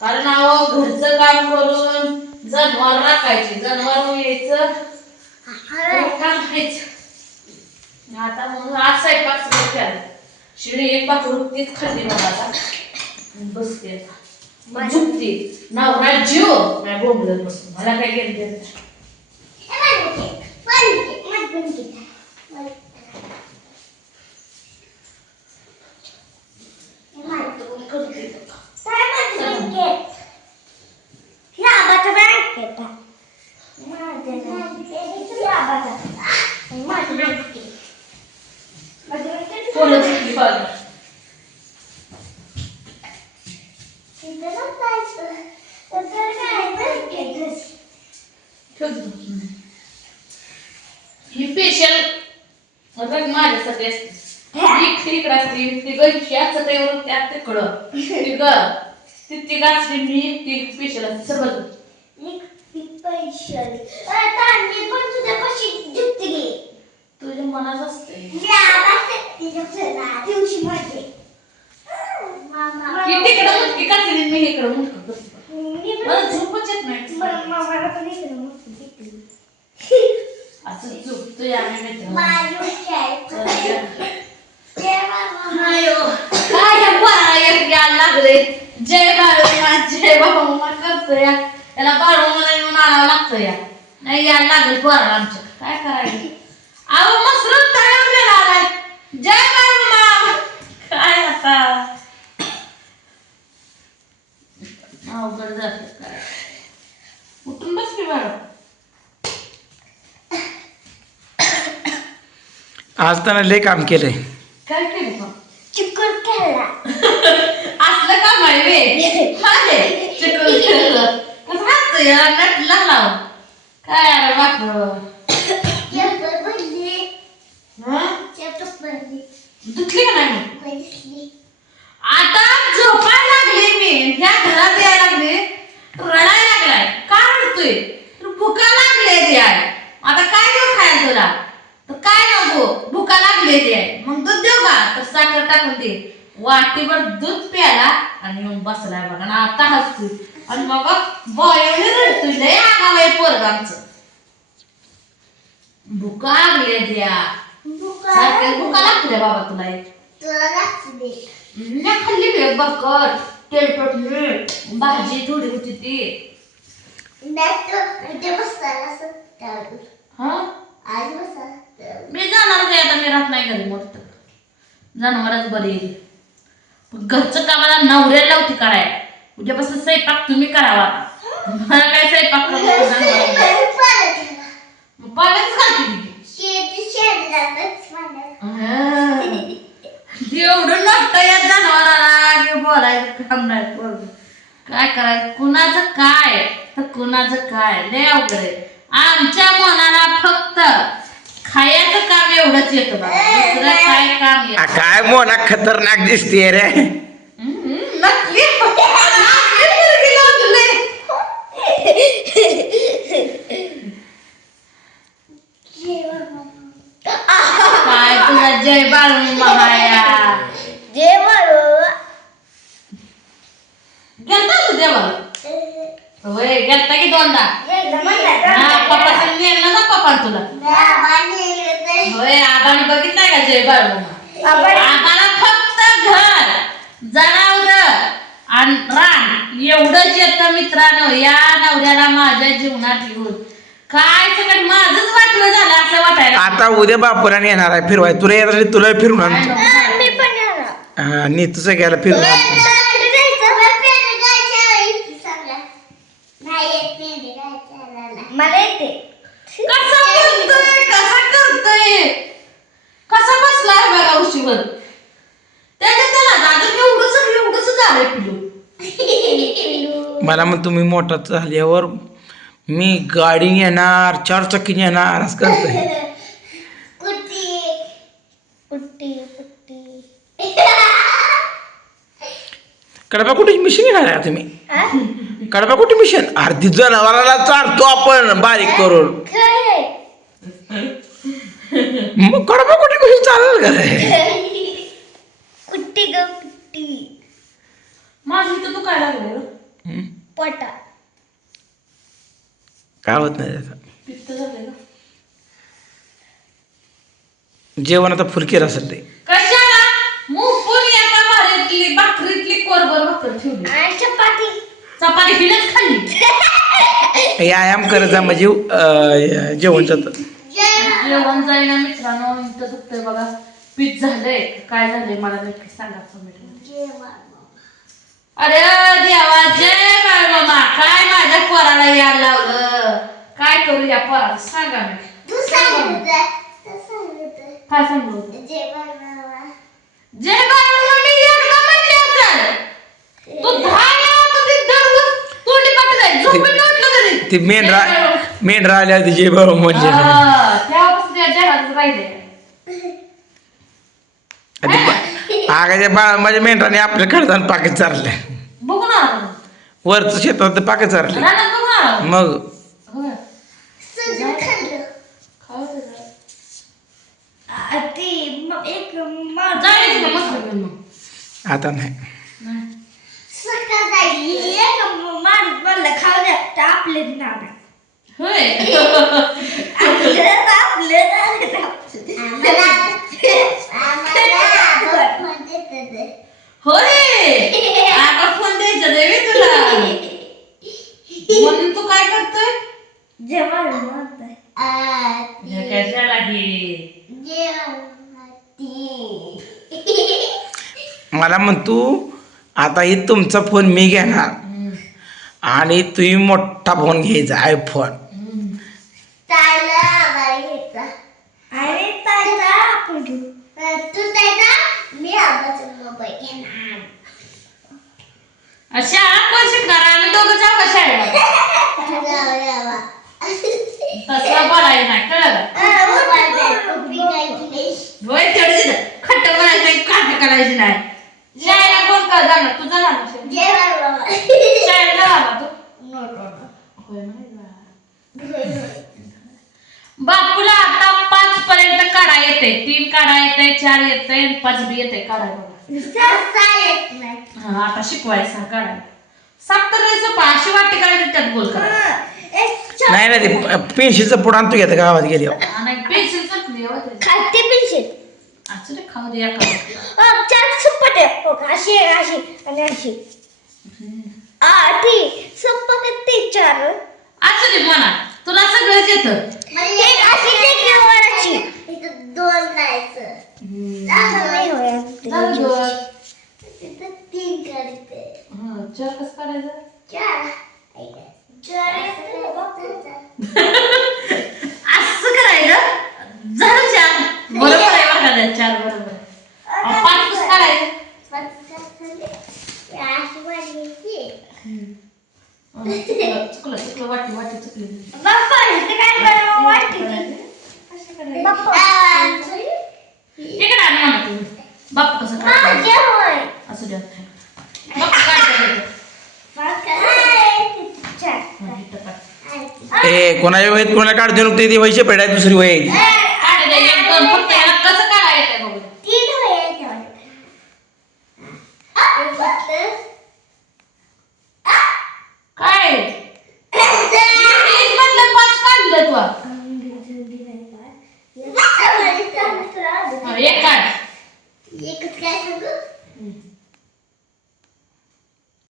कारण अहो घरचं काम करून जनावर राखायचे. जनावर यायचं काम खायचं. आता म्हणून आज स्वयंपाक सगळं केला. शिडी एक पाकळू तीच खाल्ली मला आता. बसते. मग झुकते नवरा जीव. नाही बोंबलत बसून मला काय केलं ही स्पेशल बघ माझ्यासाठी असते इकडं असते ती असतं त्यावर त्यात तिकडं. ती ग. ती ती गाचली मी ती स्पेशल असते. सर्व तुझ्या मनात असते की तिकडं मुटकी काचली मी इकडं मुटकं करते मला झोपच येत नाही असं झोपतोय आम्ही मित्र आयो, काय या पोराला एक यायला लागले जय बाळूमा जय बाळूमा करतोय या. त्याला बाळूमा येऊन आणावं लागतं या. नाही यायला लागेल पोराला आमच्या. काय करायचं? अहो मसरूम तळ्यावर गेला आलाय. जय बाळूमा काय आता? अवघड जात काय उठून बस की बाळा. आज त्यानं लय काम केलंय. काय केलं चिकन केला. असलं काम आहे वे माझे चिकन खेळलं कसं नटला लाव. काय अरे बाप चप्पल का नाही? मग? बदली आता झोपायला लागले मी. ह्या घरात यायला लागले. रडायला लागलाय. का रडतोय? तर भुका लागले ते आहे आता काय देऊ खायला तुला? तर काय नको? भुका लागले ते आहे मग दूध देऊ का? तर साखर टाकून दे. वाटीभर दूध प्यायला आणि येऊन बसलाय बघा. आणि आता हसतोय. आणि मग बॉयने रडतोय. लय आगाव आहे पोरग आमचं. भुका लागले द्या. सारख्या भुका लागते बाबा तुला एक. मी खाल्ली मी बकर तेलकट मीठ भाजी थोडी होती ती. नाही. हा? मी जाणार काय आता मी राहत नाही घरी मोठं जनावरच बरी घरचं कामाला नवऱ्याला लावती कराय उद्यापासून स्वयंपाक तुम्ही करावा. आता. मला काय स्वयंपाक घालते. एवढं नसतं या जनावराला की बोलायचं काम नाही. काय करायचं? कुणाचं काय? तर कुणाचं काय? लय अवघड आहे. आमच्या मनाला फक्त खायचं काम एवढंच येतं बघा. दुसरं काय काम काय मोना खतरनाक दिसते रे हम्म, नकली नकली मुलगी लागली. काय तुला जय बाळू महाया जे म्हणू गेलता तू देवाला होय गेलता की दोनदा? हा नेलं ना पप्पा तुला? तर. होय आबाने बघितलाय का जय बाळू? आपण आम्हाला फक्त घर जनावर आणि रान एवढंच येतं मित्रांनो या नवऱ्याला माझ्या जीवनात घेऊन काय सगळं माझंच वाटलं झालं असं वाटायला. आता उद्या बापुराने येणार आहे फिरवाय तुला येत असेल तुला फिरून आणतो नको. मी पण येणार. हा, नी तुझं घ्यायला फिरून आणतो तिकडे जायचं, बरं पेरणी जायचं, इथे सगळं. नाही येत पेरणी जायचं. मला येते. कसा बोलतोय कसा करतोय? कसा बसलाय बघा उशीवर? त्याला दादा एवढंच एवढंच झालंय पिलू मला मग तुम्ही मोठा झाल्यावर मी गाडीने येणार चार चाकीने येणार असं करतोय. कडबा कुठे? मिशन येणार आहे तुम्ही कडबा कुठे मिशन? अर्धी जनावराला चारतो आपण बारीक करून. मग कडबा कुठे मिशन चालेल का रे? कुट्टी ग कुट्टी माझं इथं दुखायला लागलंय? गं. हं? पोटा. काय होत नाही त्याचं. पित्त झालंय का जेवण आता फुलकीर असेल ते. व्यायाम करत जा म्हणजे अं, जेवण जातं जेवण जाईना मित्रांनो इथं दुखतंय बघा. पीठ झालंय. काय झालंय मला नक्की सांगा. जेवण अरे देवा जय बाळमामा काय माझ्या पोराला यायला लावलं? काय करू या पोराला? सांगा मी काय सांगू? जय बाळमामा मी एकदा म्हणले असेल. तू दहा वेळा तर ते दररोज तोंडी पाठ जाईल झोपेत ते मेंढरा जय बाळमामा. मेंढरा आल्या ते जे बाबा म्हणजे हा, तेव्हापासून त्या जगात राहिले आगाच्या बाळा माझ्या मेंढराने आपल्या कडदान पाकीट चारले बघू ना आपण. वरचं शेतात पाकीट चारले रानात बघू ना आपण. मग होय. सगळं खाल्लं खाऊ दे जरा. आ, ती मग एक जायचं का मस्त घेऊन मग? आता नाही नाही. सकाळ जाईल एक माणूस म्हणलं खाऊ द्या तर आपलं नाव नाही होय आपलं आपलं नाव होय आता फोन द्यायचा देवी तुला म्हणून तू काय करतोय कशाला मला म्हणतो आता ही तुमचा फोन मी घेणार. आणि तुम्ही मोठा फोन घ्यायचा आयफोन अशा आम्ही दोघं जाऊ का शाळेला? तसं बोलायचं नाही कळलं का? होय तेवढं दिलं खट्ट बोलायचं नाही करायची नाही. शाळेला कोण का जाणार? तू जाणार ना? शाळेला जाणार ना तू होय माहिती बा. बापूला आता पाच पर्यंत काढा येते. तीन काढा येते चार येते पाच बी येते. हा, आता शिकवायचा काढाय सात तर सोपं. अशी त्यात गोल नाही नाही ते पेन्शिलचं पुढं आणतो घेतं गावात गेली. पेन्सिल हो. खाते पेन्सिल असू दे खाऊ दे एका चार हो का? अशी आहे, अशी आणि अशी. ती ते चार. असू दे म्हणा तुला सगळंच येतं. एक अशी टेकडी वराची दोन जायचं. नाही होय झालं गं. तिथं तीन करते. हं, चार कसं काढायचं? चार. चार असं करायचं झालं चार बरोबर आहे बरं का ते, चार बरोबर आहे. अहो, पाच कसं काढायचं हं, चुकलं चुकलं चुकलं वाटी वाटी चुकली बाप्पा इथं काय करावं वाटते बाप्पा इकडे आण म्हणा तुम्ही बाप्पा कसं काढतो माझे होय असू द्या बाप्पा काढतो ए कोणाच्या वहीत कोणाला काढते नको ते वैसे पेडाय दुसरी वय आहे